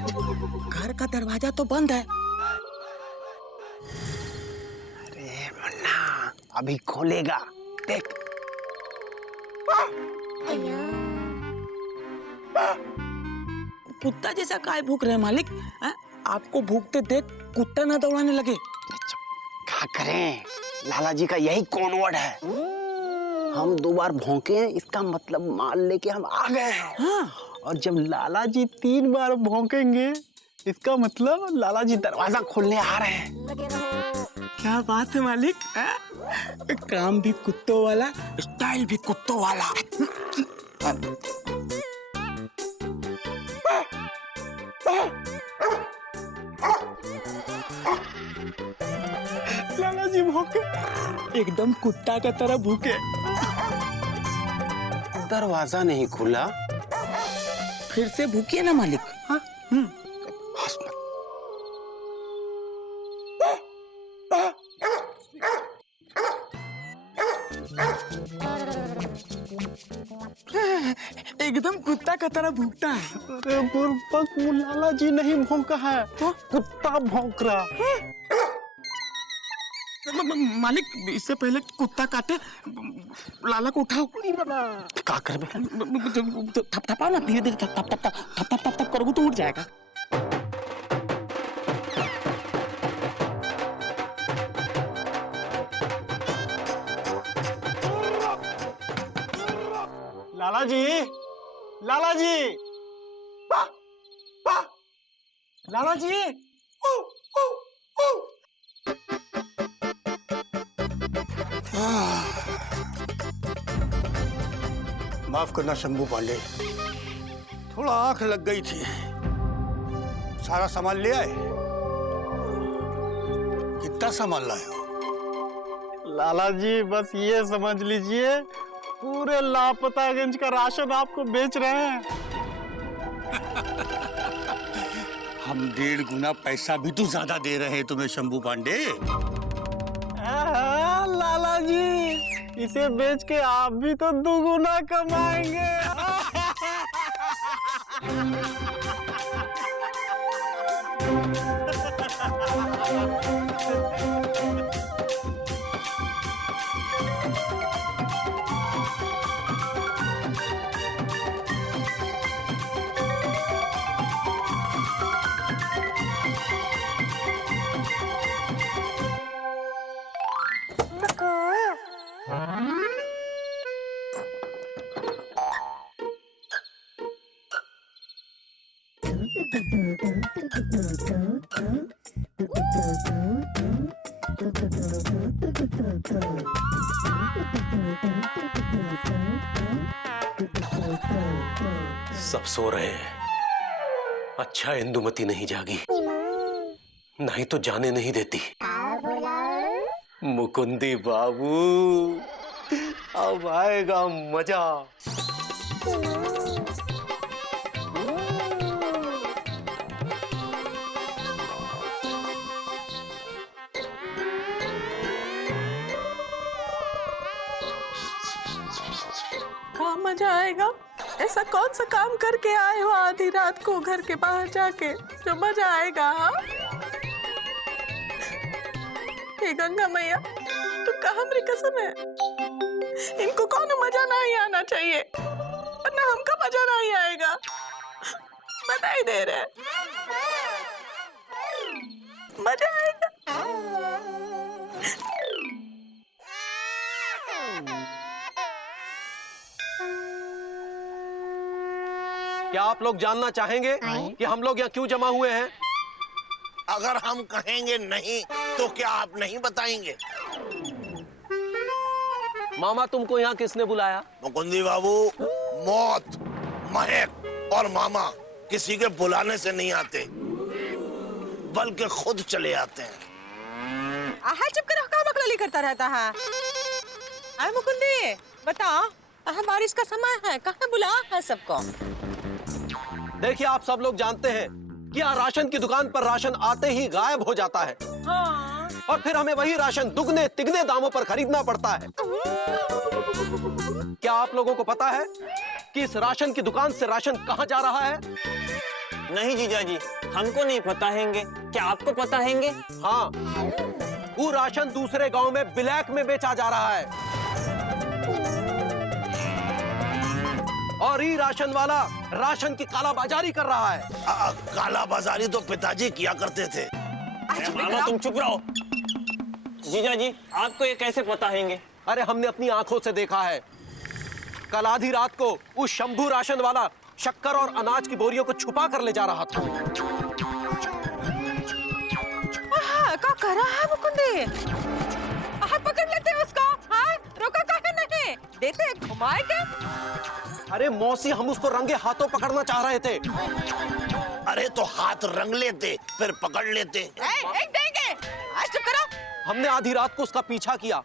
घर का दरवाजा तो बंद है। अरे मुन्ना, अभी खोलेगा, देख। कुत्ता जैसा काय भूख रहे मालिक? आपको भूखते देख कुत्ता ना दौड़ाने लगे। क्या करें, लाला जी का यही कॉनवर्ड है। हम 2 बार भौंके हैं, इसका मतलब माल लेके हम आ गए हैं। हाँ। और जब लाला जी 3 बार भौंकेंगे, इसका मतलब लाला जी दरवाजा खोलने आ रहे हैं। क्या बात है मालिक? काम भी कुत्तों वाला, स्टाइल भी कुत्तों वाला। लाला जी भौंके, एकदम कुत्ता का तरह भूखे। दरवाजा नहीं खुला। फिर से भूखिए ना मालिक। हाँ? एकदम कुत्ता का तरह भूखता है। अरे बुर्बक, लाला जी नहीं भौंका है, कुत्ता भौंक रहा है। मालिक, इससे पहले कुत्ता काटे, लाला को उठाओ। क्या करबे? थपथपाओ ना, धीरे धीरे थप थप थप थप थप थप करोगे तो उठ जाएगा। लाला जी, लाला जी, लाला जी। माफ करना शंभू पांडे, थोड़ा आंख लग गई थी। सारा सामान ले आए? कितना सामान लाए हो? लाला जी बस ये समझ लीजिए, पूरे लापतागंज का राशन आपको बेच रहे हैं। हम 1.5 गुना पैसा भी तो ज्यादा दे रहे हैं तुम्हें शंभू पांडे। लाला जी, इसे बेच के आप भी तो 2 गुना कमाएंगे। सब सो रहे हैं। अच्छा इंदुमती नहीं जागी, नहीं तो जाने नहीं देती। मुकुंदी बाबू, अब आएगा मजा। क्या मजा आएगा? ऐसा कौन सा काम करके आए हो आधी रात को घर के बाहर जाके जो मजा आएगा? हाँ, हे गंगा मैया, तो कहाँ मेरी कसम है, इनको कौन मजा नहीं आना चाहिए, वरना हमका मजा नहीं आएगा। बताई दे रहे मजा आएगा। क्या आप लोग जानना चाहेंगे कि हम लोग यहाँ क्यों जमा हुए हैं? अगर हम कहेंगे नहीं तो क्या आप नहीं बताएंगे? मामा, तुमको यहाँ किसने बुलाया? मुकुंदी बाबू, मौत, महक और मामा किसी के बुलाने से नहीं आते, बल्कि खुद चले आते हैं। आहा, चुप करो, क्या बकलोली करता रहता है? अरे मुकुंदी, बताओ, बारिश का समय है, कहाँ बुला है सबको? देखिए, आप सब लोग जानते हैं कि यहाँ राशन की दुकान पर राशन आते ही गायब हो जाता है। हाँ। और फिर हमें वही राशन दुगने तिगने दामों पर खरीदना पड़ता है। क्या आप लोगों को पता है कि इस राशन की दुकान से राशन कहाँ जा रहा है? नहीं जीजा जी, हमको नहीं पता हैंगे। क्या आपको पता हैंगे? हाँ, वो राशन दूसरे गांव में ब्लैक में बेचा जा रहा है और ये राशन वाला राशन की कालाबाजारी कर रहा है। काला बाजारी तो पिताजी किया करते थे। मामा तुम चुप रहो। जीजा जी, आपको ये कैसे पता हैंगे? अरे हमने अपनी आंखों से देखा है। कल आधी रात को उस शंभू राशन वाला शक्कर और अनाज की बोरियों को छुपा कर ले जा रहा था। क्या कर रहा है मुकुंदी? पकड़ लेते हैं उसको। हाँ, रोका काहे नहीं? देते हैं घुमाए के। अरे मौसी, हम उसको रंगे हाथों पकड़ना चाह रहे थे। अरे तो हाथ रंग लेते फिर पकड़ लेते। एक देंगे। आज चुप करो। हमने आधी रात को उसका पीछा किया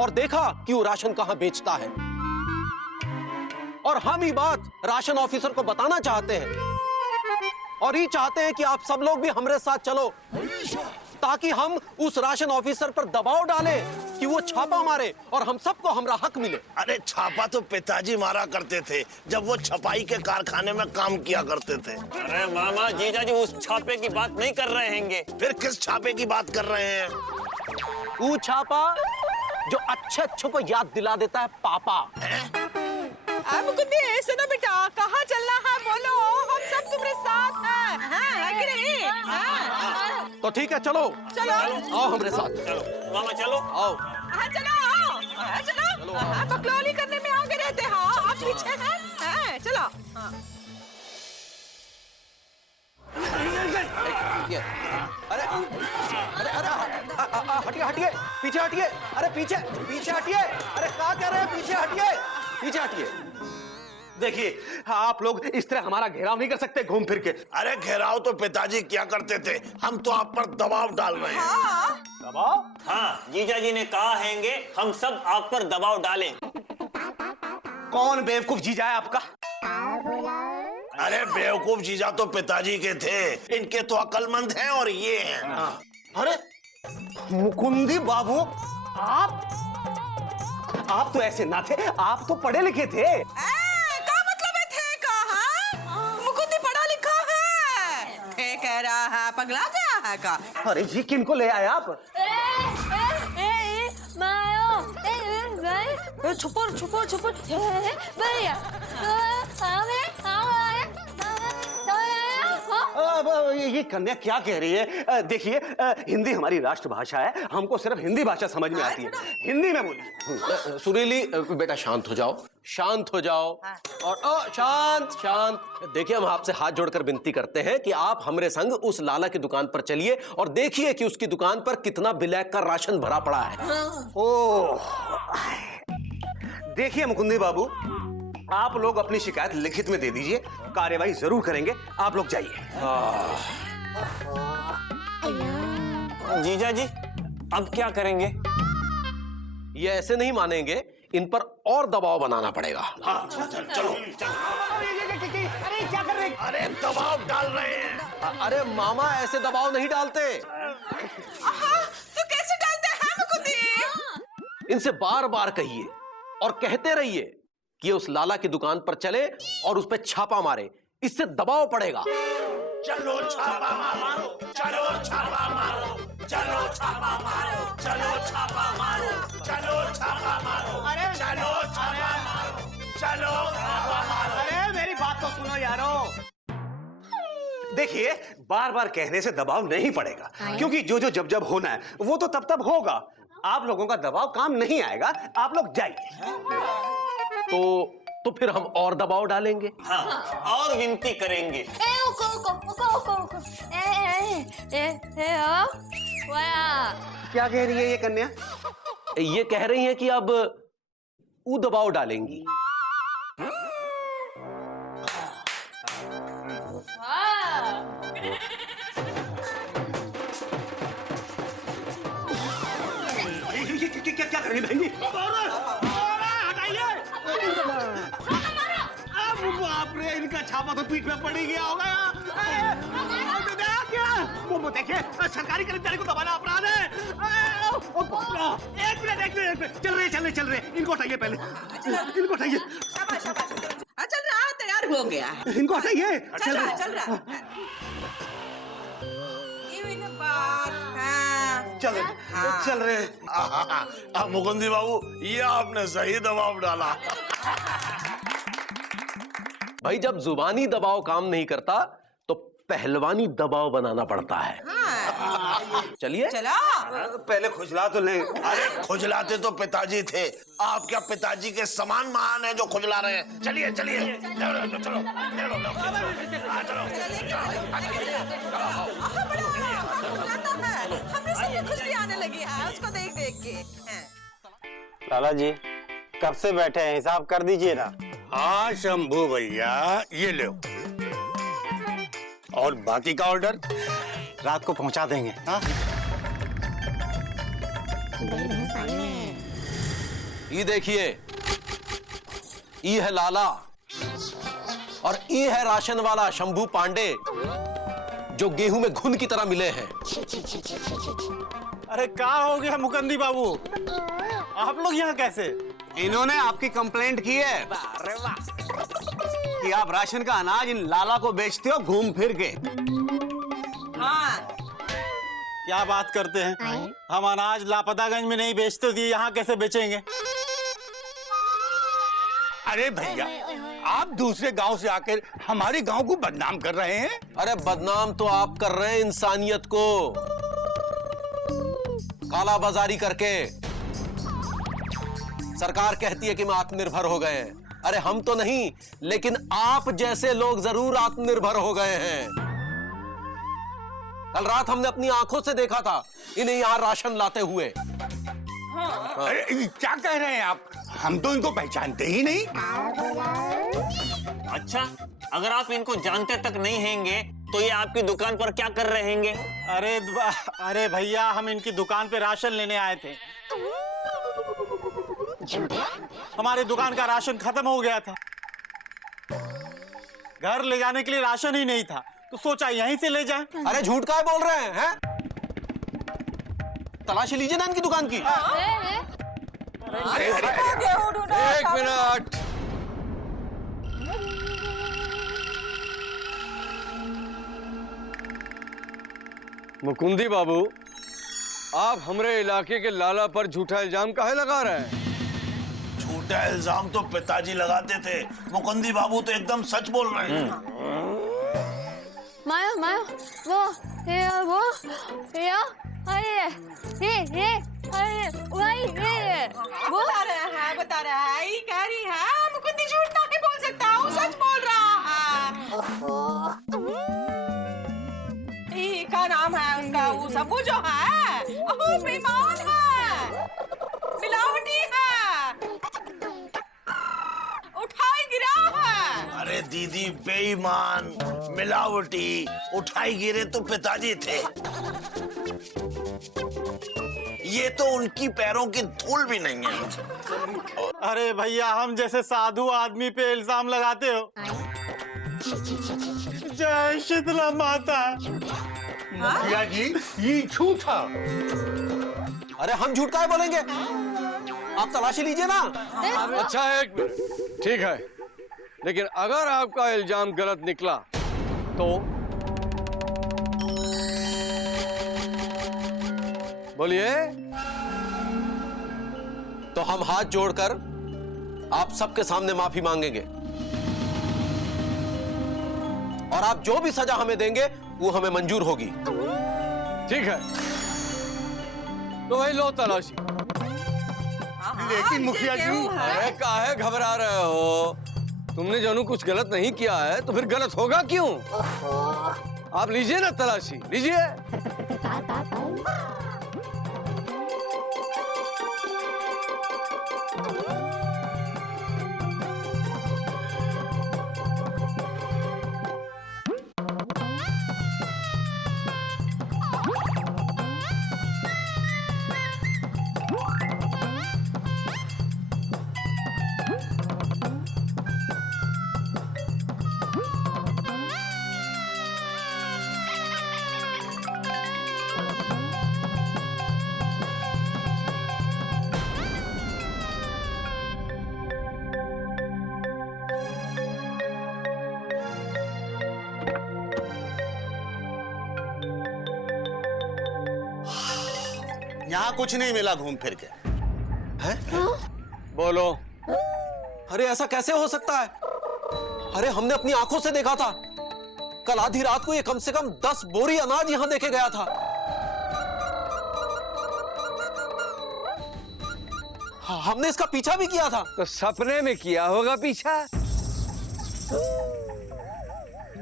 और देखा कि वो राशन कहां बेचता है, और हम ये बात राशन ऑफिसर को बताना चाहते हैं और ये चाहते हैं कि आप सब लोग भी हमारे साथ चलो ताकि हम उस राशन ऑफिसर पर दबाव डालें कि वो छापा मारे और हम सबको हमारा हक मिले। अरे छापा तो पिताजी मारा करते थे जब वो छपाई के कारखाने में काम किया करते थे। अरे मामा, जीजा जी उस छापे की बात नहीं कर रहे हैंगे। फिर किस छापे की बात कर रहे हैं? वो छापा जो अच्छे अच्छों को याद दिला देता है पापा। मुकुंदी, सुनो बेटा, कहाँ चलना है बोलो, हम सब तुम्हारे साथ हैं। हाँ, कि नहीं? हाँ। तो ठीक है, चलो चलो। आओ हमारे साथ। चलो मामा, चलो। आओ। हाँ, चलो आओ। हाँ, चलो। हाँ, बकलौली करने में आगे रहते हैं। हाँ, आप पीछे हैं। हाँ, चलो। हाँ। अरे अरे अरे हटिए हटिए, पीछे हटिए। अरे पीछे पीछे हटिए। अरे क्या कह रहे हैं? पीछे हटिए, पीछे हटिए। देखिए, आप लोग इस तरह हमारा घेराव नहीं कर सकते घूम फिर के। अरे घेराव तो पिताजी क्या करते थे, हम तो आप पर दबाव डाल रहे हैं। दबाव? हाँ, जीजा जी ने कहा हैंगे हम सब आप पर दबाव डालें। कौन बेवकूफ जीजा है आपका? अरे बेवकूफ जीजा तो पिताजी के थे, इनके तो अक्लमंद हैं और ये हैं। अरे मुकुंदी बाबू, आप तो ऐसे ना थे, आप तो पढ़े लिखे थे। क्या मतलब है थे का? हाँ? मुकुंदी पढ़ा लिखा है। थे कह रहा है, पगला गया है का? अरे ये किनको ले आए आप? छुपो छुपो छुपो भैया। ये कन्या क्या कह रही है? देखिए, हिंदी हमारी राष्ट्रभाषा है, हमको सिर्फ हिंदी भाषा समझ में आती है। हिंदी में बोलिए। सुरीली बेटा, शांत हो जाओ, शांत हो जाओ। और शांत शांत। देखिए, हम आपसे हाथ जोड़कर विनती करते हैं कि आप हमारे संग उस लाला की दुकान पर चलिए और देखिए कि उसकी दुकान पर कितना ब्लैक का राशन भरा पड़ा है। ओह, देखिए मुकुंदी बाबू, आप लोग अपनी शिकायत लिखित में दे दीजिए, कार्यवाही जरूर करेंगे। आप लोग जाइए। जीजा जी, अब क्या करेंगे? ये ऐसे नहीं मानेंगे, इन पर और दबाव बनाना पड़ेगा। चलो। अरे क्या कर रहे हैं? अरे दबाव डाल रहे हैं। अरे मामा, ऐसे दबाव नहीं डालते। तो कैसे डालते हैं मुकुंदी? इनसे बार बार कहिए और कहते रहिए कि उस लाला की दुकान पर चले और उस पर छापा मारे, इससे दबाव पड़ेगा। चलो छापा मारो, चलो छापा मारो, चलो छापा मारो, चलो छापा मारो, चलो छापा मारो, चलो छापा मारो, चलो छापा मारो। अरे मेरी बात तो सुनो यारो। देखिए, बार बार कहने से दबाव नहीं पड़ेगा, क्योंकि जो जो जब जब होना है वो तो तब तब होगा। आप लोगों का दबाव काम नहीं आएगा। आप लोग जाइए। तो फिर हम और दबाव डालेंगे। हाँ, और विनती करेंगे। क्या कह रही है ये कन्या? ये कह रही हैं कि अब वो दबाव डालेंगी। क्या कर रही है बहन जी? बाप रे, इनका छापा तो पीठ में पड़ ही गया होगा। क्या वो देखिए, सरकारी कर्मचारी को दबाना अपराध है। एक मिनट, चल रहे इनको उठाइए, पहले इनको उठाइए। चल रहा, तैयार हो गया है। इनको हटाइए। चल रहा है। चल रहे। मुकुंदी बाबू, ये आपने सही दबाव डाला। भाई जब जुबानी दबाव काम नहीं करता तो पहलवानी दबाव बनाना पड़ता है। चलिए चला। पहले खुजला तो लें। अरे खुजलाते तो पिताजी थे, आप क्या पिताजी के समान महान हैं जो खुजला रहे हैं। चलिए चलिए, चलो हमें सब खुशबू आने लगी है उसको देख देख के। लाला जी कब से बैठे हैं, हिसाब कर दीजिए ना। हाँ शंभू भैया, ये लो। और बाकी का ऑर्डर रात को पहुंचा देंगे। हाँ? ये देखिए, ये है लाला और ये है राशन वाला शंभू पांडे जो गेहूं में घुन की तरह मिले हैं। अरे क्या हो गया मुकंदी बाबू, आप लोग यहाँ कैसे? इन्होंने आपकी कंप्लेंट की है कि आप राशन का अनाज इन लाला को बेचते हो घूम फिर के। हाँ क्या बात करते हैं, हम अनाज लापतागंज में नहीं बेचते तो यहाँ कैसे बेचेंगे? अरे भैया, आप दूसरे गांव से आकर हमारे गांव को बदनाम कर रहे हैं। अरे बदनाम तो आप कर रहे हैं इंसानियत को, काला बाजारी करके। सरकार कहती है कि हम आत्मनिर्भर हो गए हैं। अरे हम तो नहीं, लेकिन आप जैसे लोग जरूर आत्मनिर्भर हो गए हैं। कल रात हमने अपनी आंखों से देखा था इन्हें यहां राशन लाते हुए। अरे क्या कह रहे हैं आप, हम तो इनको पहचानते ही नहीं। अच्छा, अगर आप इनको जानते तक नहीं हैंगे तो ये आपकी दुकान पर क्या कर रहे हैंगे? अरे भैया, हम इनकी दुकान पे राशन लेने आए थे। हमारी दुकान का राशन खत्म हो गया था, घर ले जाने के लिए राशन ही नहीं था, तो सोचा यहीं से ले जाएं। अरे झूठ का बोल रहे हैं? तलाशी लीजिए ना इनकी दुकान की। एक मिनट, मुकुंदी बाबू, आप हमारे इलाके के लाला पर झूठा इल्जाम काहे लगा रहे हैं? झूठा इल्जाम तो पिताजी लगाते थे, मुकुंदी बाबू तो एकदम सच बोल रहे हैं। माया माया वो अरे वही वो बता रहा है ये कह रही है मुकुंदी झूठ नहीं बोल सकता, वो सच बोल रहा है। ये क्या नाम है उनका, वो सब वो जो है वो बेईमान है, मिलावटी है, उठाई गिरा है। अरे दीदी, बेईमान मिलावटी उठाई गिरे तो पिताजी थे, ये तो उनकी पैरों की धूल भी नहीं है। अरे भैया, हम जैसे साधु आदमी पे इल्जाम लगाते हो। जय शीतला माता। मुखिया जी, ये झूठा। अरे हम झूठ काहे बोलेंगे, आप तलाशी लीजिए ना। अच्छा एक मिनट, ठीक है, लेकिन अगर आपका इल्जाम गलत निकला तो बोलिए। तो हम हाथ जोड़कर आप सबके सामने माफी मांगेंगे और आप जो भी सजा हमें देंगे वो हमें मंजूर होगी। ठीक है, तो वही लो तलाशी। लेकिन मुखिया जी, अरे काहे घबरा रहे हो, तुमने जानू कुछ गलत नहीं किया है तो फिर गलत होगा क्यों? आप लीजिए ना तलाशी, लीजिए। यहाँ कुछ नहीं मिला घूम फिर के। बोलो। अरे ऐसा कैसे हो सकता है? अरे हमने अपनी आंखों से देखा था, कल आधी रात को ये कम से कम 10 बोरी अनाज यहां देके गया था। हमने इसका पीछा भी किया था। तो सपने में किया होगा पीछा।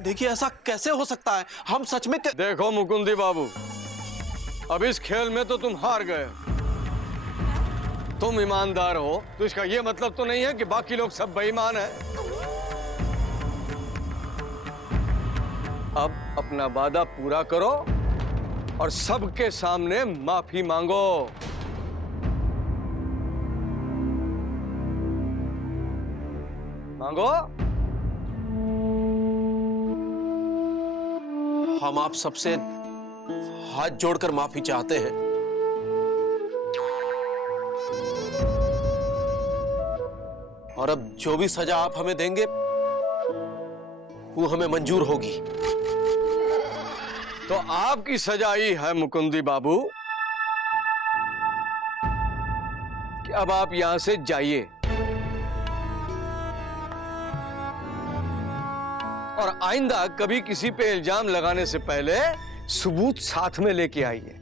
देखिए ऐसा कैसे हो सकता है? हम सच में देखो मुकुंदी बाबू, अब इस खेल में तो तुम हार गए। तुम ईमानदार हो तो इसका ये मतलब तो नहीं है कि बाकी लोग सब बेईमान हैं। अब अपना वादा पूरा करो और सबके सामने माफी मांगो। मांगो। हम आप सबसे हाथ जोड़कर माफी चाहते हैं। और अब जो भी सजा आप हमें देंगे वो हमें मंजूर होगी। तो आपकी सजा ही है मुकुंदी बाबू कि अब आप यहां से जाइए और आइंदा कभी किसी पे इल्जाम लगाने से पहले सबूत साथ में लेके आइए।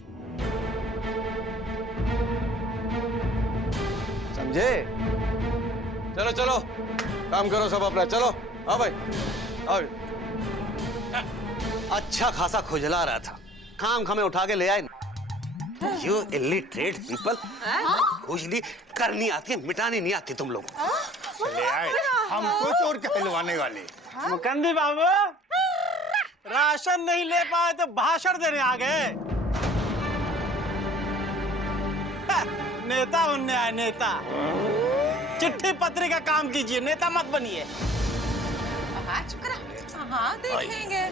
समझे? चलो चलो काम करो सब अपना। चलो हाँ भाई आओ। अच्छा खासा खुजला रहा था, काम हमें उठा के ले आए। यू इलिटरेट पीपल, खुजली करनी आती है, मिटानी नहीं आती तुम लोग। ले आए हमको चोर कहलवाने वाले। मुकंदी बाबू, राशन नहीं ले पाए तो भाषण देने आ गए। नेता बनने आए नेता। चिट्ठी पत्री का काम कीजिए, नेता मत बनिए। हाँ देखेंगे।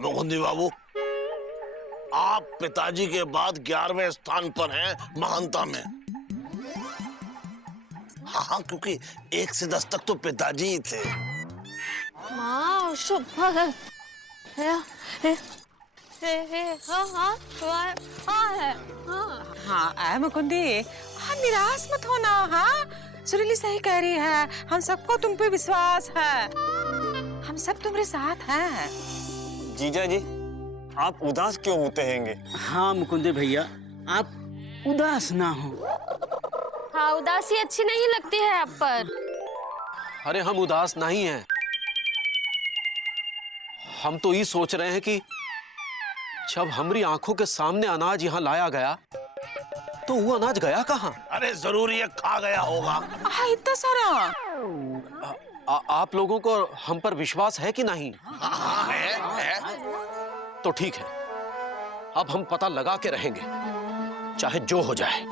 मुकुंदी बाबू, आप पिताजी के बाद 11वें स्थान पर हैं महानता में। हाँ, क्योंकि 1 से 10 तक तो पिताजी ही थे। हाँ शुभ है। हाँ मुकुंदी, हाँ निराश मत होना। हाँ सुरीली सही कह रही है, हम सबको तुम पे विश्वास है, हम सब तुम्हारे साथ हैं। जीजा जी, आप उदास क्यों होते हैंगे? हाँ मुकुंदे भैया, आप उदास ना हो। हाँ उदासी अच्छी नहीं लगती है आप पर। अरे हम उदास नहीं हैं, हम तो ये सोच रहे हैं कि जब हमारी आंखों के सामने अनाज यहाँ लाया गया तो वो अनाज गया कहाँ? अरे जरूर ये खा गया होगा। इतना सारा। आप लोगों को हम पर विश्वास है कि नहीं? हाँ है। तो ठीक है, अब हम पता लगा के रहेंगे, चाहे जो हो जाए।